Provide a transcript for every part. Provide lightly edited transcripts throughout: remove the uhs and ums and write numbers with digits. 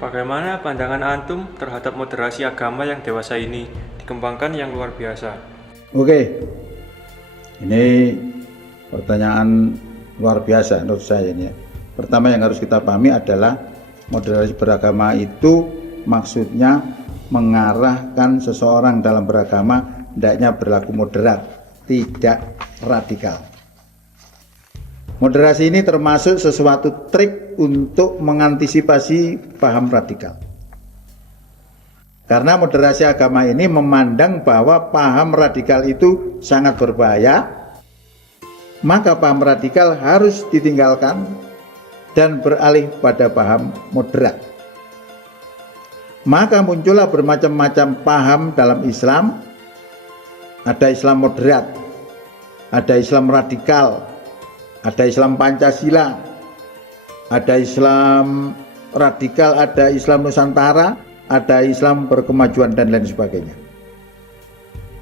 Bagaimana pandangan antum terhadap moderasi agama yang dewasa ini dikembangkan yang luar biasa? Oke, ini pertanyaan luar biasa menurut saya ini. Pertama yang harus kita pahami adalah moderasi beragama itu maksudnya mengarahkan seseorang dalam beragama hendaknya berlaku moderat, tidak radikal. Moderasi ini termasuk sesuatu trik untuk mengantisipasi paham radikal. Karena moderasi agama ini memandang bahwa paham radikal itu sangat berbahaya, maka paham radikal harus ditinggalkan dan beralih pada paham moderat. Maka muncullah bermacam-macam paham dalam Islam. Ada Islam moderat, ada Islam radikal, ada Islam Pancasila, ada Islam radikal, ada Islam Nusantara, ada Islam berkemajuan dan lain sebagainya.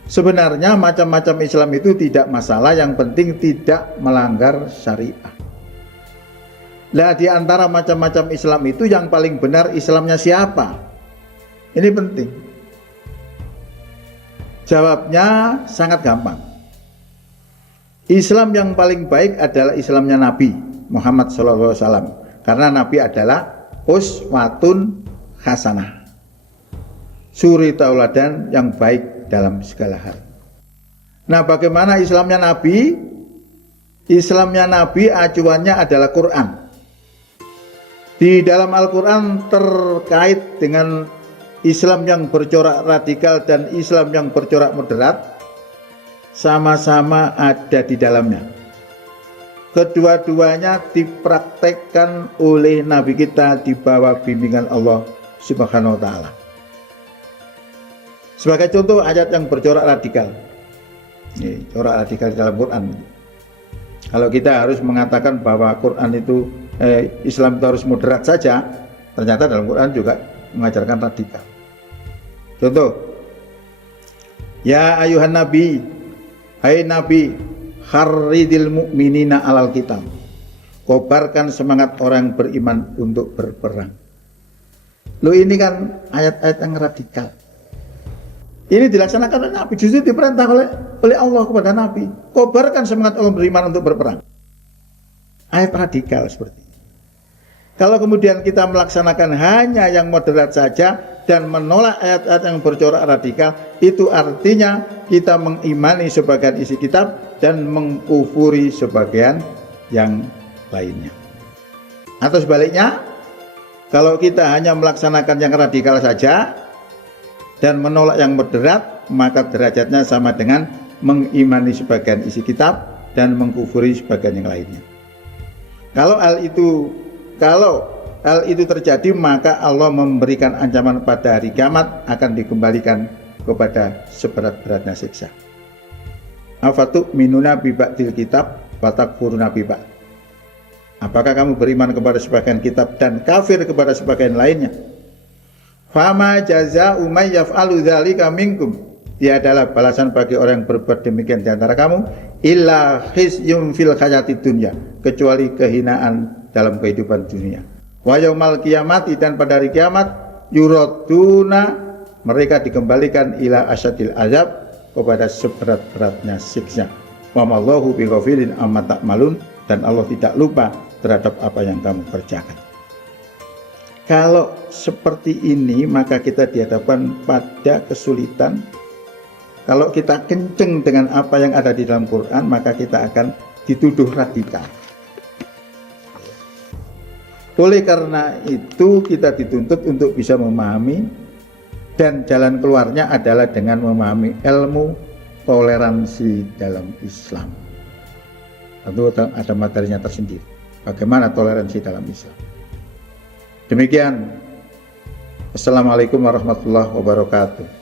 Sebenarnya macam-macam Islam itu tidak masalah, yang penting tidak melanggar syariah. Nah, di antara macam-macam Islam itu yang paling benar Islamnya siapa? Ini penting. Jawabnya sangat gampang. Islam yang paling baik adalah Islamnya Nabi Muhammad SAW, karena Nabi adalah uswatun hasanah, suri tauladan yang baik dalam segala hal. Nah, bagaimana Islamnya Nabi? Islamnya Nabi acuannya adalah Quran. Di dalam Al-Quran terkait dengan Islam yang bercorak radikal dan Islam yang bercorak moderat sama-sama ada di dalamnya. Kedua-duanya dipraktekkan oleh Nabi kita di bawah bimbingan Allah Subhanahu wa Ta'ala. Sebagai contoh ayat yang bercorak radikal. Ini corak radikal di dalam Quran. Kalau kita harus mengatakan bahwa Quran itu Islam itu harus moderat saja, ternyata dalam Quran juga mengajarkan radikal. Contoh, ya ayuhan nabi, hai nabi, kharridil mu'minina alal kitab, kobarkan semangat orang beriman untuk berperang. Loh, ini kan ayat-ayat yang radikal. Ini dilaksanakan oleh Nabi, justru diperintah oleh Allah kepada Nabi, kobarkan semangat orang beriman untuk berperang. Ayat radikal seperti ini. Kalau kemudian kita melaksanakan hanya yang moderat saja dan menolak ayat-ayat yang bercorak radikal, itu artinya kita mengimani sebagian isi kitab dan mengkufuri sebagian yang lainnya. Atau sebaliknya, kalau kita hanya melaksanakan yang radikal saja dan menolak yang moderat, maka derajatnya sama dengan mengimani sebagian isi kitab dan mengkufuri sebagian yang lainnya. Kalau hal itu terjadi, maka Allah memberikan ancaman pada hari kiamat akan dikembalikan kepada seberat-beratnya siksa. Afatu minuna biba'dil kitab watakfuruna biba'd. Apakah kamu beriman kepada sebagian kitab dan kafir kepada sebagian lainnya? Fama jaza'u may yaf'alu dzalika minkum. Dia adalah balasan bagi orang yang berbuat demikian di antara kamu, illa khizyun fil hayatid dunya, kecuali kehinaan dalam kehidupan dunia. Wa yaumal qiyamati, dan pada hari kiamat, yuraduna, mereka dikembalikan ila asyadil azab, kepada seberat-beratnya siksa. Wa mallahu bighafilin amma ta'malun, dan Allah tidak lupa terhadap apa yang kamu kerjakan. Kalau seperti ini, maka kita dihadapkan pada kesulitan. Kalau kita kenceng dengan apa yang ada di dalam Quran, maka kita akan dituduh radikal. Oleh karena itu kita dituntut untuk bisa memahami, dan jalan keluarnya adalah dengan memahami ilmu toleransi dalam Islam. Tentu ada materinya tersendiri, bagaimana toleransi dalam Islam. Demikian. Assalamualaikum warahmatullahi wabarakatuh.